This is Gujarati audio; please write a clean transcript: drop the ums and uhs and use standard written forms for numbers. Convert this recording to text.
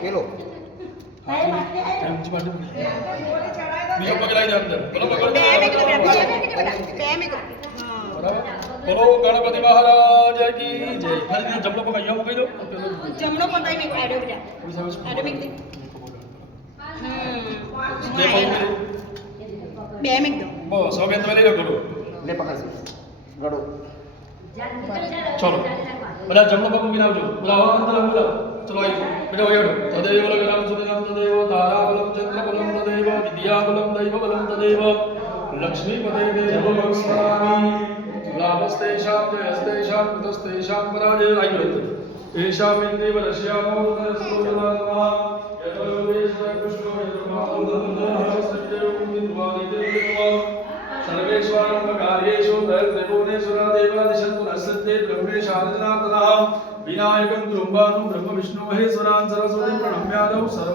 પેલો બીજો પકડાઈ દે અંદર બોલો પકડ બોલો ગણપતિ મહારાજ કી જય ફરીથી જમણો પગ અહીંયા મૂકી દો જમણો પતાઈ મેં આડો બેટા આડો મેં દે બે પગ બે મેં દો બસ હવે તમે લઈ લો કરો લે પકડ ગડો ચલો બધા જમણો પગ મૂકી આવજો બોલાવો અંદર બોલાવો ચલો આવી બેટા ઓયડો તદેવ લગરામ સુદનામ તદેવ તારાબલમ ચંદ્રબલમ તદેવ વિદ્યાબલમ દૈવબલમ તદેવ લક્ષ્મીપતે દેવ સ્વામી લાભસ્તેષાં જયસ્તેષાં કૃતસ્તેષાં પરાજય આવ્યો એષાં ઇન્દેવ રશ્યામો દસોદનામા યતોવેશ્વર કૃષ્ણો યતમાદુદન્નઃ સત્યં વિદ્વાનિદેવ સર્વેશ્વરં કાર્યેષુ દૈવદેવોનેશ્વરા દેવાદિશન્તુ નસત્તે બ્રહ્મેશાર્જનાતનઃ વિનાયકં ગુરુમ્બાનું બ્રહ્મ વિષ્ણુ મહેશ્વરાન સરસ્વતી પ્રણમ્યાદૌ સર્વ